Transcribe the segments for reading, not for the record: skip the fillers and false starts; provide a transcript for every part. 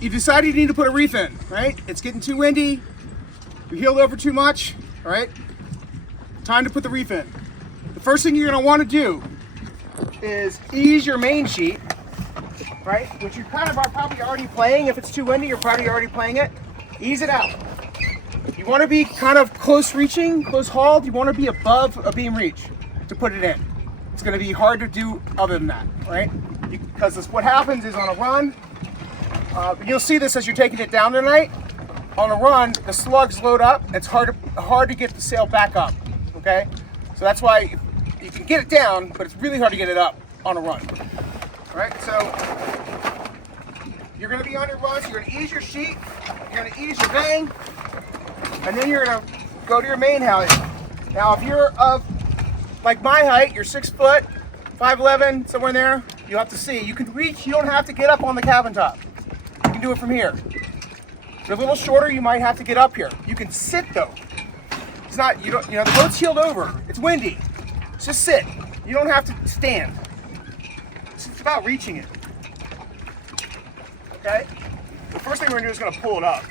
you decided you need to put a reef in, right? It's getting too windy, you're heeled over too much, all right? Time to put the reef in. The first thing you're gonna wanna do is ease your main sheet, right? Which you kind of are probably already playing. If it's too windy, you're probably already playing it. Ease it out. You wanna be kind of close reaching, close hauled. You wanna be above a beam reach to put it in. It's gonna be hard to do other than that, right? Because what happens is on a run, you'll see this as you're taking it down tonight. On a run, the slugs load up. It's hard to get the sail back up, okay? So that's why you can get it down, but it's really hard to get it up on a run. All right, so you're gonna be on your run, so you're gonna ease your sheet, you're gonna ease your bang, and then you're gonna go to your main halyard. Now, if you're of like my height, you're 6 foot, 5'11", somewhere in there, you'll have to see. You can reach, you don't have to get up on the cabin top. You can do it from here. If you're a little shorter, you might have to get up here. You can sit though. It's not, you know, the boat's heeled over, it's windy. Just sit. You don't have to stand. It's about reaching it. Okay? The first thing we're gonna do is gonna pull it up.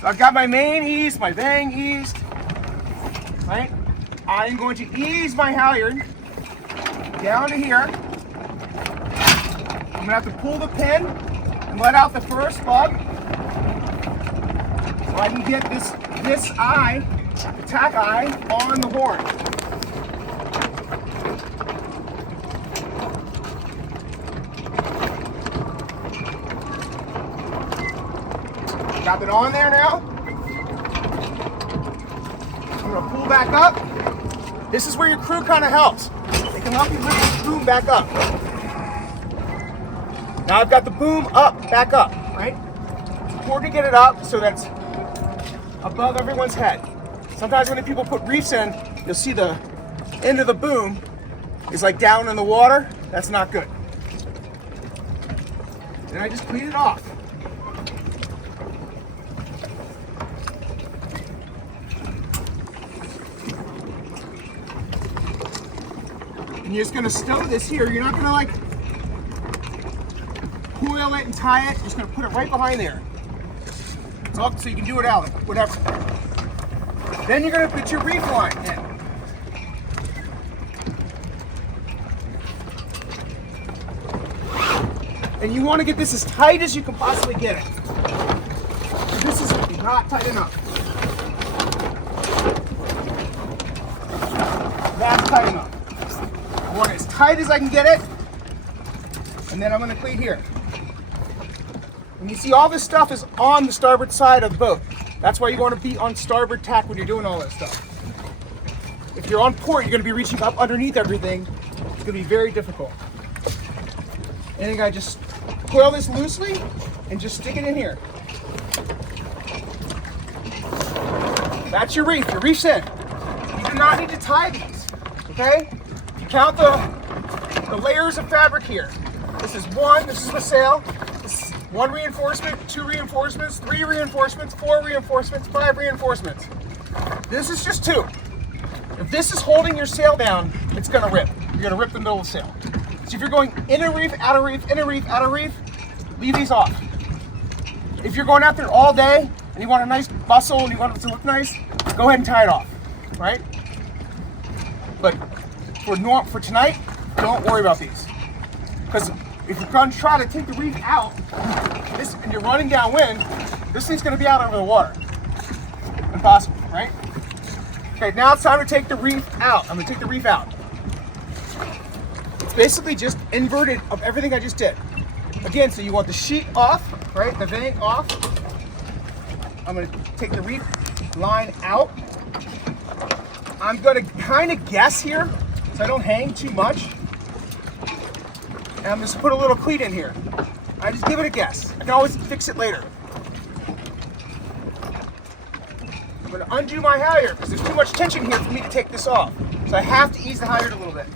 So I've got my main eased, my bang eased, right? I'm going to ease my halyard down to here. I'm gonna have to pull the pin and let out the first lug so I can get this eye, the tack eye, on the horn. Got it on there now. I'm gonna pull back up. This is where your crew kind of helps. They can help you lift the boom back up. Now I've got the boom up, back up, right? It's important to get it up so that's above everyone's head. Sometimes when people put reefs in, you'll see the end of the boom is like down in the water. That's not good. And I just clean it off. And you're just gonna stow this here. You're not gonna like coil it and tie it. You're just gonna put it right behind there. It's all, so you can do it out, whatever. Then you're gonna put your reef line in. And you wanna get this as tight as you can possibly get it. This is not tight enough. That's tight enough. I want it as tight as I can get it, and then I'm going to cleat here. And you see all this stuff is on the starboard side of the boat. That's why you want to be on starboard tack when you're doing all that stuff. If you're on port, you're going to be reaching up underneath everything. It's going to be very difficult. And then I just coil this loosely and just stick it in here. That's your reef. Your reef's in. You do not need to tie these, okay? Count the layers of fabric here. This is one, this is the sail. This is 1 reinforcement, 2 reinforcements, 3 reinforcements, 4 reinforcements, 5 reinforcements. This is just 2. If this is holding your sail down, it's gonna rip. You're gonna rip the middle of the sail. So if you're going in a reef, out of reef, in a reef, out of reef, leave these off. If you're going out there all day and you want a nice bustle and you want it to look nice, go ahead and tie it off, right? But for tonight, don't worry about these. Because if you're going to try to take the reef out, and you're running downwind, this thing's going to be out over the water. Impossible, right? Okay, now it's time to take the reef out. I'm going to take the reef out. It's basically just inverted of everything I just did. Again, so you want the sheet off, right? The vang off. I'm going to take the reef line out. I'm going to kind of guess here, so I don't hang too much. And I'm just put a little cleat in here. I just give it a guess. I can always fix it later. I'm going to undo my halyard because there's too much tension here for me to take this off. So I have to ease the halyard a little bit.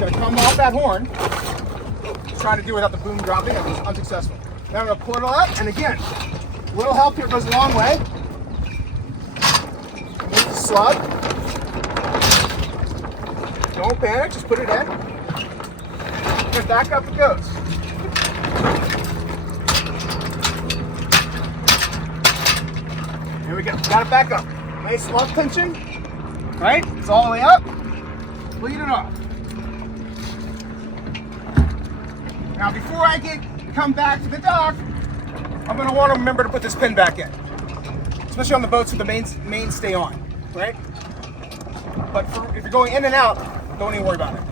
gonna come off that horn. Trying to do it without the boom dropping, it was unsuccessful. Now I'm gonna pull it up, and again, a little help here goes a long way. With the slug. Don't panic, just put it in. And back up it goes. Here we go, got it back up. Nice lug tension, right? It's all the way up. Lead it off. Now before I come back to the dock, I'm gonna wanna remember to put this pin back in. Especially on the boats with the mainstay on, right? But if you're going in and out, don't even worry about it.